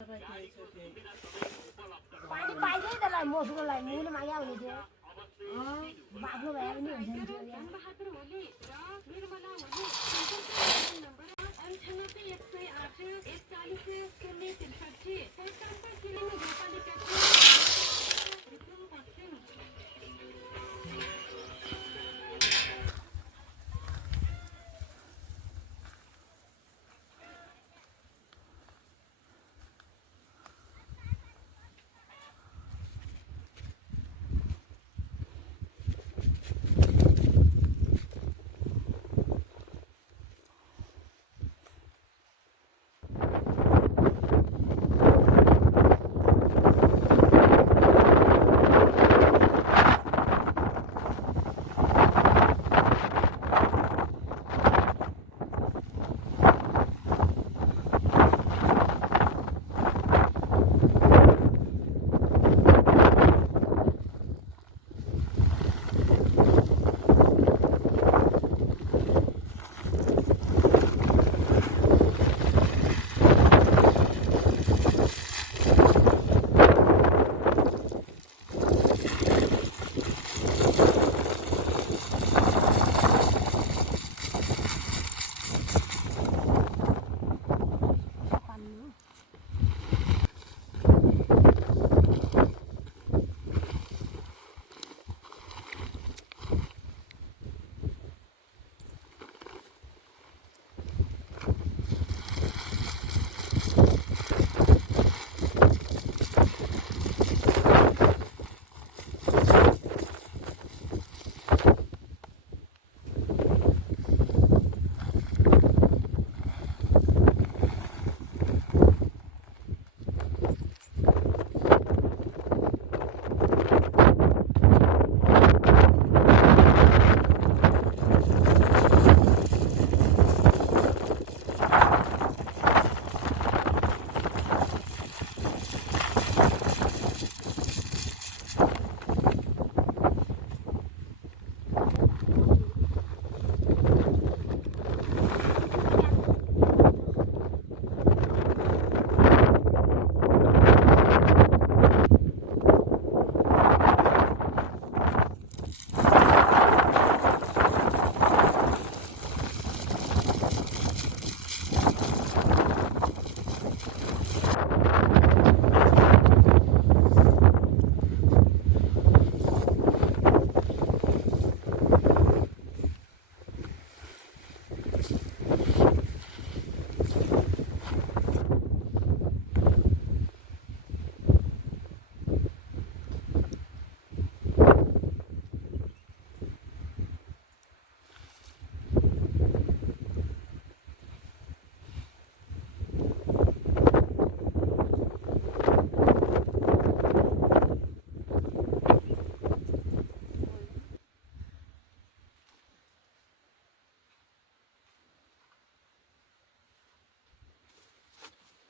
पानी पाइदै त्यसलाई मोसको लागि मुले माग्या हुने थियो बाक्लो भए पनि हुँदैन थियो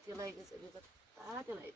त्यसलाई त्यसरी जता त्यसलाई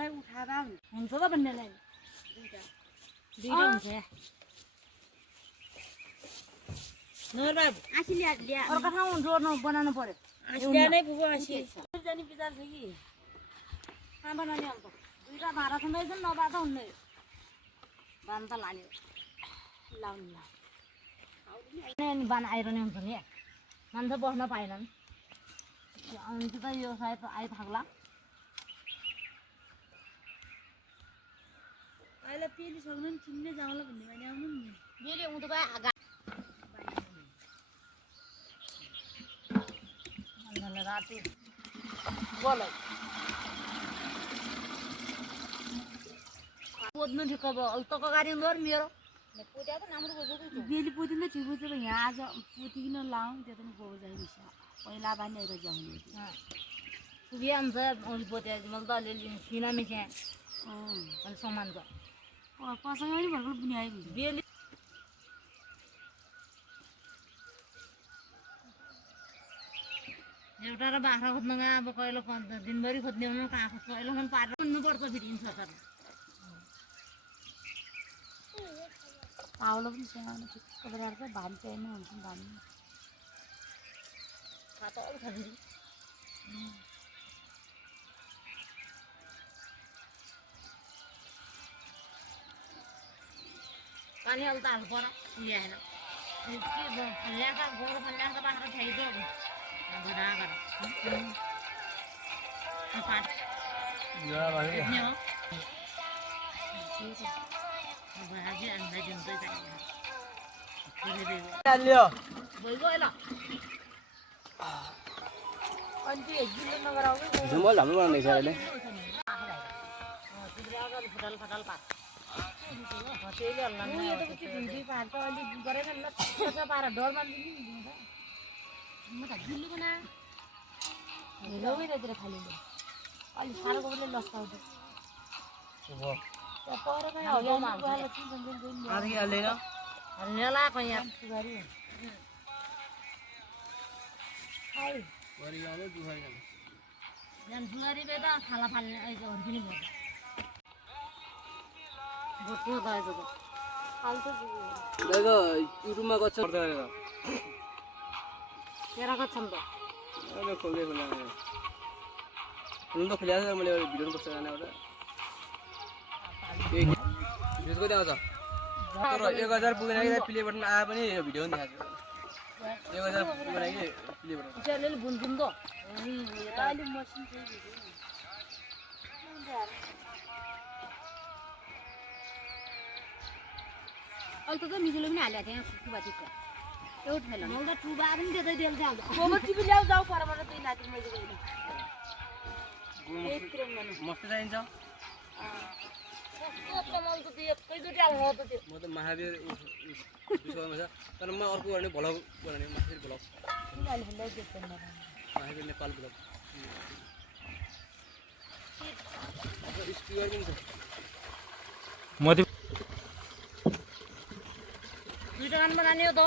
कसलाई उठाएर हुन्छ त भन्नेलाई दुईटा हुन्छ नर बाबु आसी ल्या अर्को ठाउँ जोड्नु बनाउनु पर्यो आसी ल्या नै पुग्यो आसी जानी विचार छ कि कहाँ बनाउने अन्त दुईटा भाडा छँदै छन् नभए त हुन्न बान त लाने लाउनु बान आइरहने हुन्छ नि मान्छे बस्न पाएनन् त्यो त यो सायद आइथाक्ला अहिले पेली सक्नु नि किन्ने जाउँला भन्ने भने आउनु नि बेली उँधो गए राति बोल पोद्नु ठिक्क भयो अल्तको गाडी नर मेरो पोत्या त राम्रो बोजो बेली पोतिन ठिक बुझ्छ यहाँ आज पोतिकिन लाउँ त्यो पनि गो जाइ मिसा पहिला बानी आएर जाउने सुबिया हुन्छ अघि पोत्या मैले त अलिअलि सिना मिस्या अनि सामान छ पसँग पनि भर्खर बुनि आयो बेली एउटा र बाख्रा खोज्नु गए अब कहिले दिनभरि खोज्ने हुनु कहाँ खोज्छ अहिले पारेर खोज्नुपर्छ फेरि इन्सर पाउलो पनि सानो ठिक्क बेला चाहिँ भान चाहिने हुन्छ भान पातल छ फेरि पानी अलि त हाल्नु पर्यो ल्याएन के फल्याएको गोरु फल्याएको बाख्रा छाइदियो अलि साह्रो पनि लस्काउँछ खाला फाल्ने हुर्किने युट्युबमा गर्छ तेरा गर्छन् त खोल्दै खोला हुनु त खोलिहाल्छ मैले भिडियो पनि कस्तो जाने एउटा कति आउँछ तर 1000 पुगेन कि प्ले बटन आए पनि यो भिडियो पनि देखाएको 1000 पुगेन कि प्ले बटन त्यसले बुन्दिम त अहिले मसिन अहिले त मिजुले पनि हालेको थिएँ कुबाटिको एउटा फेला मलाई टुबा पनि त्यतै देल थियो गोबर टिपी ल्याउ जाऊ परबाट दुई नाति मैले गएँ मस्त चाहिन्छ म त महावीर विश्वमा छ तर म अर्को गर्ने भ्लग गर्ने महावीर भ्लग महावीर नेपाल भ्लग स्पिकर पनि छ दुईटा गान बनाने हो त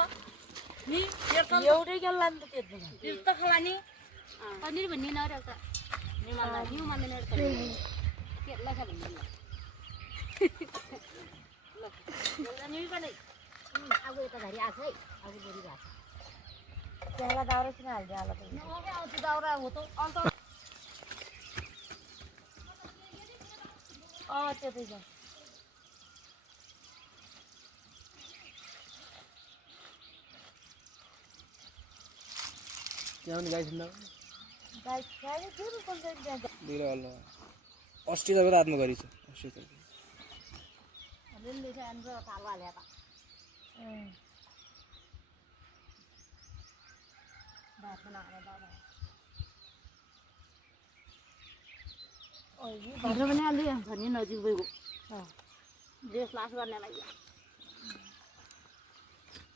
नि एउटै गेल लान त त्यो त खलानी पनीर भन्ने न एउटा निमाल्ला न्यू मान्दैन एउटा केला खा भन्ने ल नि पनि अब यता घरि आछ है अब बढी भएको त्यसलाई दाउरा किन हाल्दै होला त नभए आउँछ दाउरा हो त अन्त त्यतै छ त्यहाँ पनि गाई सुन्दा अस्ति तपाईँ रातमा गरेछ अस्ति तपाईँ पनि अलि छ नि नजिक गएको ड्रेस लास गर्नेलाई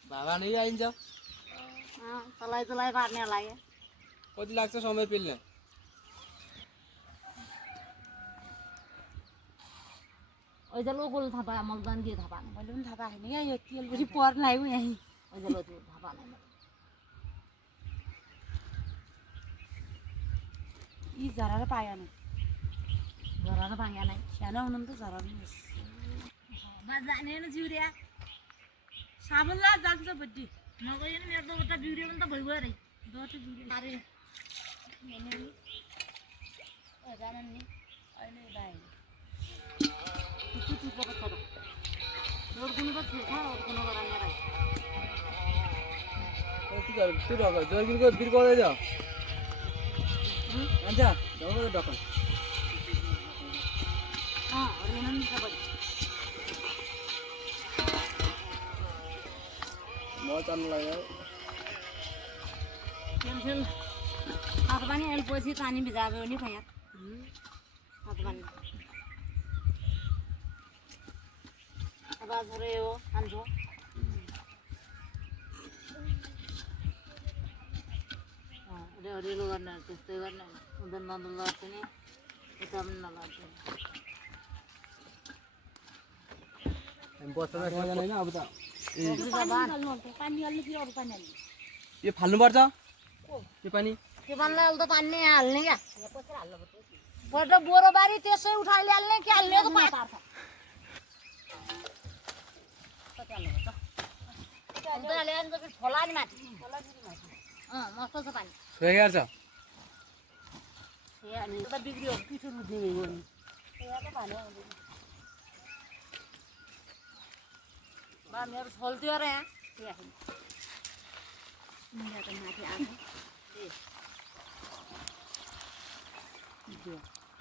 भावा नै आइन्छ चलाइ काट्नेलाई कति लाग्छ समय पेल्ने ओइजलो गोल थाहा पाएँ मैले जान के थाहा पाएँ मैले पनि थाहा पाएन क्या यो तेलपछि पर्न लाग्यो यहीँ ओइजलो त्यो थाहा पाएन यी झराएर पाएन झराएर पाएन सानो हुनु त झराएर जाने न जिउरिया साबुन ला जान्छ बड्डी नगएन मेरो त उता बिग्रियो भने त भइगयो अरे दटी बिग्रियो अरे जान नि अहिले दाइ कुकुर को बच्चा रोड कुन को छ और कुन गराने रे कति गरे त्यो ढका जर्किनको बिर्काउँदै जा अच्छा ढका ढका अरे नन सब चाल्नु लाग्यो टेन्सन हात पानी एलपछि पानी भिजायो नि भैया हात पानी अब झरे हो खान्छौ रेलो गर्ने त्यस्तै गर्ने उधर नलर्छ नि यता पनि नलर्छ बच्चा छैन अब त पानी हाल्नु कि अरू पानी हाल्नु यो फाल्नुपर्छ त्यो पानी त्यो पानीलाई अहिले त पानी हाल्ने क्या पल्ट बोरो बारी त्यसै उठाइले हाल्ने कि हाल्ने त पार्छ छोला नि माथि मस्तो छ पानी छोएर छ त बिग्रियो पिठो रुच्ने हो नि बा मेरो छोल्थ्यो र यहाँ माथि आएको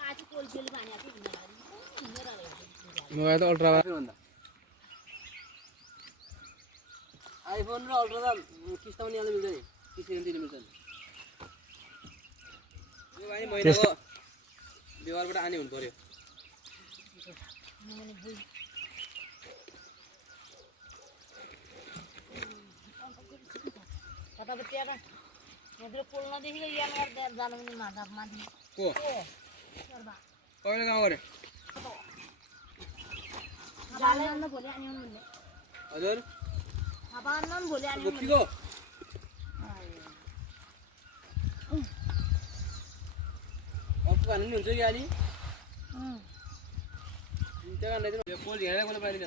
आज कोल्सेले पानी आएको मोबाइल त अल्ट्रा भन्दा आइफोन र अल्ट्रा त किस्ता पनि अलि मिल्छ नि किस्ता दिनु मिल्छ नि यो भाइ महिनाको व्यवहारबाट आने हुनु पर्यो को कहिले गाउँ गरे हजुर गोप्तीको अर्को खानु नि हुन्छ कि अलि त्यो खाँदै चाहिँ पोल झिँडेर कसले पाइदिन्छ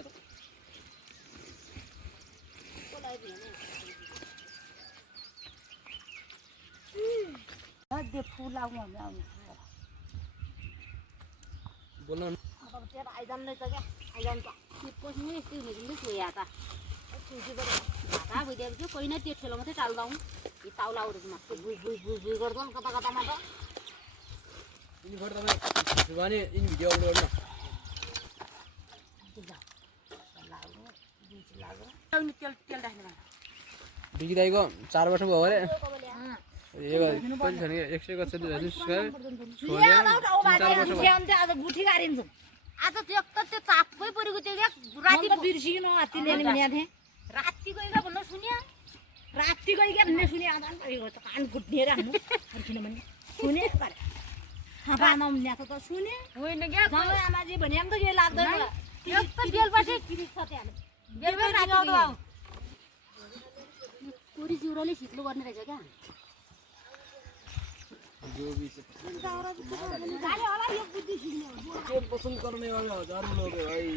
त फुल आउनु बोल्नु आइजानु रहेछ क्या आइजानु त पस्नु यस्तो हुँदै छोया त भाटा भइदिएको थियो कोही नै त्यो ठेलो मात्रै टाल्दा हुँ यो ताउलाहरू माथि भुइ भुइ भुइ भुइ गर्दा नि कता कतामा त यिनीबाट तपाईँ भने यिनी भिडियो अपलोड गर्नु तेल तेल राख्नु बिकी दाइको 4 वर्ष भयो अरे आज गुठी गाडिन्छ आज त्यो त्यो चापै परेको त्यो राति बिर्सिनु राति ल्याउने भनेको थिएँ राति गयो क्या भन्नु सुन्यो राति गयो क्या भन्ने सुन्यो कान घुट्ने राख्नु किनभने सुने आमा ल्याएको त सुने होइन क्या आमाजी भने पनि त केही लाग्दैन कोरी जिउराले शीतलो गर्ने रहेछ क्या पसंद करने वाले 1000 लोग है भाई